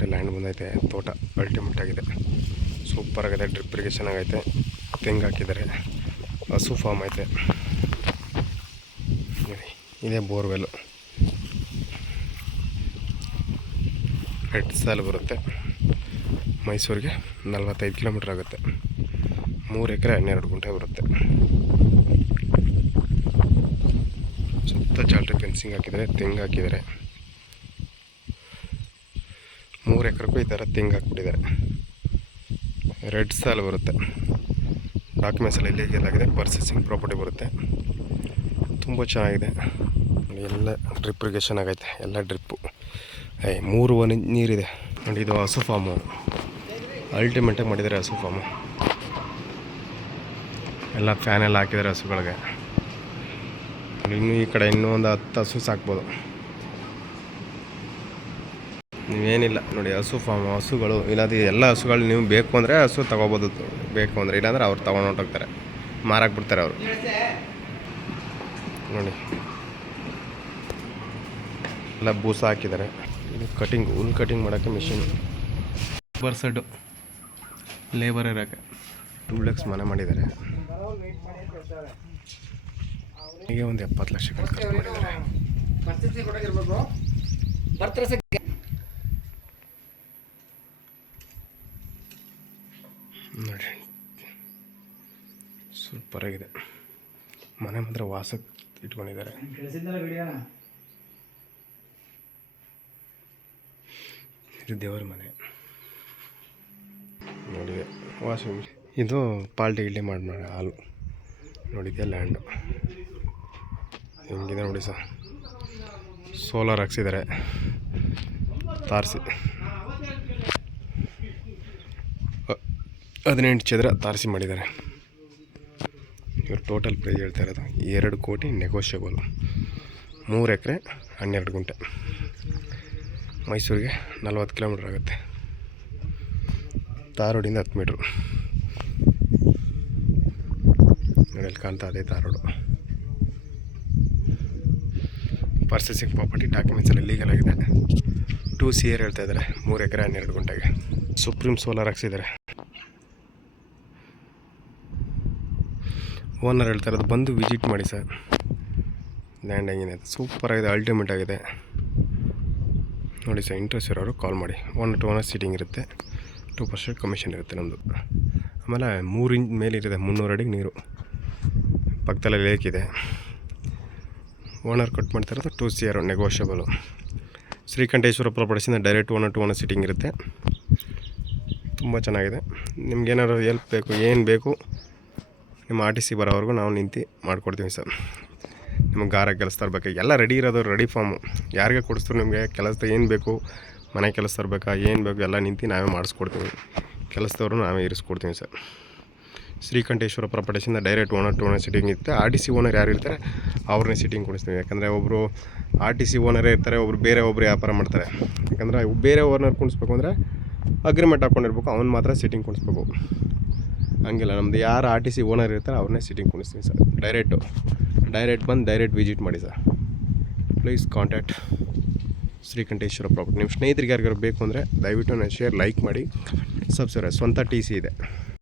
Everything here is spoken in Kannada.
ಗುಂಟೆ ಲ್ಯಾಂಡ್ ಬಂದೈತೆ. ತೋಟ ಅಲ್ಟಿಮೇಟ್ ಆಗಿದೆ, ಸೂಪರ್ ಆಗಿದೆ. ಡ್ರಿಪ್ ಇರಿಗೇಷನ್ ಆಗೈತೆ, ತೆಂಗು ಹಾಕಿದ್ದಾರೆ, ಹಸು ಫಾರ್ಮ್ ಐತೆ. ಇದೇ ಬೋರ್ವೆಲ್ಲು. ರೆಡ್ ಸಾಲ್ ಬರುತ್ತೆ. ಮೈಸೂರಿಗೆ 45 ಕಿಲೋಮೀಟ್ರ್ ಆಗುತ್ತೆ. 3 ಎಕರೆ 12 ಗುಂಟೆ ಬರುತ್ತೆ. ಸುತ್ತ ಜಾಲ್ರಿ ಫೆನ್ಸಿಂಗ್ ಹಾಕಿದ್ದಾರೆ, ತೆಂಗು ಹಾಕಿದ್ದಾರೆ. 3 ಎಕರೆಗೂ ಈ ಥರ ತೆಂಗು ಹಾಕ್ಬಿಟ್ಟಿದ್ದಾರೆ. ರೆಡ್ ಸಾಲ್ ಬರುತ್ತೆ. ಡಾಕ್ಯುಮೆಂಟ್ಸ್ ಎಲ್ಲ ಇಲ್ಲಿಗೆಲ್ಲಾಗಿದೆ. ಪರ್ಚೇಸಿಂಗ್ ಪ್ರಾಪರ್ಟಿ ಬರುತ್ತೆ. ತುಂಬ ಚೆನ್ನಾಗಿದೆ. ಎಲ್ಲ ಡ್ರಿಪ್ ಇರಿಗೇಷನ್ ಆಗೈತೆ, ಎಲ್ಲ ಡ್ರಿಪ್ಪು. 3 ಇಂಚ್ ನೀರಿದೆ ನೋಡಿ. ಇದು ಹಸು ಫಾರ್ಮು, ಅಲ್ಟಿಮೇಟಾಗಿ ಮಾಡಿದ್ದಾರೆ ಹಸು ಫಾರ್ಮು. ಎಲ್ಲ ಫ್ಯಾನ್ ಎಲ್ಲ ಹಾಕಿದ್ದಾರೆ ಹಸುಗಳಿಗೆ. ಇನ್ನೂ ಈ ಕಡೆ ಇನ್ನೂ ಒಂದು 10 ಹಸು ಸಾಕ್ಬೋದು. ನೀವೇನಿಲ್ಲ ನೋಡಿ, ಹಸು ಫಾರ್ಮು, ಹಸುಗಳು ಇಲ್ಲಾಂದರೆ ಎಲ್ಲ ಹಸುಗಳು ನೀವು ಬೇಕು ಅಂದರೆ ಹಸು ತೊಗೋಬೋದು, ಬೇಕು ಅಂದರೆ. ಇಲ್ಲಾಂದರೆ ಅವ್ರು ತೊಗೊಂಡೋಗ್ತಾರೆ, ಮಾರಾಕ್ಬಿಡ್ತಾರೆ ಅವರು ನೋಡಿ. ಎಲ್ಲ ಬೂಸ ಹಾಕಿದ್ದಾರೆ. ಇದು ಕಟಿಂಗ್, ಹುಲ್ ಕಟಿಂಗ್ ಮಾಡೋಕ್ಕೆ ಮಿಷಿನ್. ಬರ್ಸಡ್ಡು ಲೇಬರ್ ಇರೋಕ್ಕೆ. ಡೂಪ್ಲೆಕ್ಸ್ ಮನೆ ಮಾಡಿದ್ದಾರೆ. ಹೀಗೆ ಒಂದು 70 ಲಕ್ಷ ಖರ್ಚು ಮಾಡಿದ್ದಾರೆ. ನೋಡಿ, ಸೂಪರಾಗಿದೆ ಮನೆ. ಮಾತ್ರ ವಾಸಕ್ಕೆ ಇಟ್ಕೊಂಡಿದ್ದಾರೆ. ಇದು ದೇವರ ಮನೆ ನೋಡಿ. Washing machine. ಇದು ಪಾಲ್ಟಿ ಗಿಲ್ಟಿ ಮಾಡಿ ಹಾಲು ನೋಡಿದ್ಯಾ. ಲ್ಯಾಂಡು ಹೆಂಗಿದೆ ನೋಡಿ ಸರ್. ಸೋಲಾರ್ ಹಾಕ್ಸಿದ್ದಾರೆ, ತಾರಸಿ 18 ಚದರ ತಾರಸಿ ಮಾಡಿದ್ದಾರೆ. ಇವರು ಟೋಟಲ್ ಪ್ರೈಸ್ ಹೇಳ್ತಾ ಇರೋದು 2 ಕೋಟಿ ನೆಗೋಷಿಯಬಲ್. 3 ಎಕರೆ 12 ಗುಂಟೆ. ಮೈಸೂರಿಗೆ 40 ಕಿಲೋಮೀಟ್ರ್ ಆಗುತ್ತೆ. ತಾರೋಡಿಂದ 10 ಮೀಟ್ರು. ನೋಡಿ ಕಾಣ್ತಾ ಅದೇ ತಾರೋಡು. ಪರ್ಚೇಸಿಂಗ್ ಪ್ರಾಪರ್ಟಿ ಡಾಕ್ಯುಮೆಂಟ್ಸ್ ಎಲ್ಲ ಲೀಗಲ್ ಆಗಿದೆ. 2 CR ಹೇಳ್ತಾ ಇದ್ದಾರೆ 3 ಎಕರೆ 12 ಗುಂಟೆಗೆ. ಸುಪ್ರೀಂ ಸೋಲಾರ್ ಹಾಕ್ಸಿದ್ದಾರೆ. ಓನರ್ ಹೇಳ್ತಾ ಇರೋದು ಬಂದು ವಿಸಿಟ್ ಮಾಡಿ ಸರ್. ಲ್ಯಾಂಡ್ ಹೆಂಗಿದೆ, ಸೂಪರಾಗಿದೆ, ಅಲ್ಟಿಮೇಟ್ ಆಗಿದೆ ನೋಡಿ ಸರ್. ಇಂಟ್ರೆಸ್ಟ್ ಇರೋರು ಕಾಲ್ ಮಾಡಿ. 1 to 1 ಸೀಟಿಂಗ್ ಇರುತ್ತೆ. 2% ಕಮಿಷನ್ ಇರುತ್ತೆ ನಮ್ಮದು. ಆಮೇಲೆ 3 ಇಂಚ್ ಮೇಲಿರುತ್ತೆ, 300 ಅಡಿಗೆ ನೀರು. ಪಕ್ಕದಲ್ಲೇ ಲೇಕ್ ಇದೆ. ಓನರ್ ಕಟ್ ಮಾಡ್ತಾ ಇರೋದು 2 CR ನೆಗೋಷಿಯಬಲು. ಶ್ರೀಕಂಠೇಶ್ವರ ಪ್ರಾಪರ್ಟೀಸಿಂದ ಡೈರೆಕ್ಟ್ 1 to 1 ಸೀಟಿಂಗ್ ಇರುತ್ತೆ. ತುಂಬ ಚೆನ್ನಾಗಿದೆ. ನಿಮ್ಗೇನಾದ್ರು ಹೆಲ್ಪ್ ಬೇಕು, ಏನು ಬೇಕು, ನಿಮ್ಮ RTC ಬರೋವರೆಗೂ ನಾವು ನಿಂತು ಮಾಡಿಕೊಡ್ತೀವಿ ಸರ್. ನಿಮಗೆ ಗಾರ ಕೆಲಸ ತರಬೇಕು, ಎಲ್ಲ ರೆಡಿ ಇರೋದು, ರೆಡಿ ಫಾರ್ಮು. ಯಾರಿಗೆ ಕೊಡಿಸ್ತಾರೆ ನಿಮಗೆ ಕೆಲಸದ ಏನು ಬೇಕು, ಮನೆ ಕೆಲಸ ತರಬೇಕಾ, ಏನು ಬೇಕು ಎಲ್ಲ ನಿಂತು ನಾವೇ ಮಾಡಿಸ್ಕೊಡ್ತೀವಿ. ಕೆಲಸದವರು ನಾವೇ ಇರಿಸ್ಕೊಡ್ತೀವಿ ಸರ್. ಶ್ರೀಕಂಠೇಶ್ವರ ಪ್ರಾಪರ್ಟೀಸಿಂದ ಡೈರೆಕ್ಟ್ 1 to 1 ಸೀಟಿಂಗ್ ಇರುತ್ತೆ. RTC ಓನರ್ ಯಾರು ಇರ್ತಾರೆ ಅವ್ರನ್ನೇ ಸೀಟಿಂಗ್ ಕೊಡಿಸ್ತೀವಿ. ಯಾಕಂದರೆ ಒಬ್ಬರು RTC ಓನರೇ ಇರ್ತಾರೆ, ಒಬ್ಬರು ವ್ಯಾಪಾರ ಮಾಡ್ತಾರೆ. ಯಾಕಂದರೆ ಬೇರೆ ಓನರ್ ಕುಣಿಸ್ಬೇಕು ಅಂದರೆ ಅಗ್ರಿಮೆಂಟ್ ಹಾಕ್ಕೊಂಡಿರ್ಬೇಕು, ಅವ್ನು ಮಾತ್ರ ಸೀಟಿಂಗ್ ಕುಣಿಸ್ಬೇಕು. ಹಂಗಿಲ್ಲ, ನಮ್ಮದು ಯಾರು RTC ಓನರ್ ಇರ್ತಾರೆ ಅವ್ರನ್ನೇ ಸೀಟಿಂಗ್ ಕುಣಿಸ್ತೀವಿ ಸರ್. ಡೈರೆಕ್ಟ್ ಬಂದು ಡೈರೆಕ್ಟ್ ವಿಸಿಟ್ ಮಾಡಿ sir. Please contact Srikanteshwara property. ನಿಮ್ಮ ಸ್ನೇಹಿತರಿಗೆ ಯಾರಿಗಾರು ಬೇಕು ಅಂದರೆ ದಯವಿಟ್ಟು ನಾನು ಲೈಕ್ ಮಾಡಿ, ಸಬ್ಸ್ಕ್ರೈಬ್. ಸ್ವಂತ TC ಇದೆ.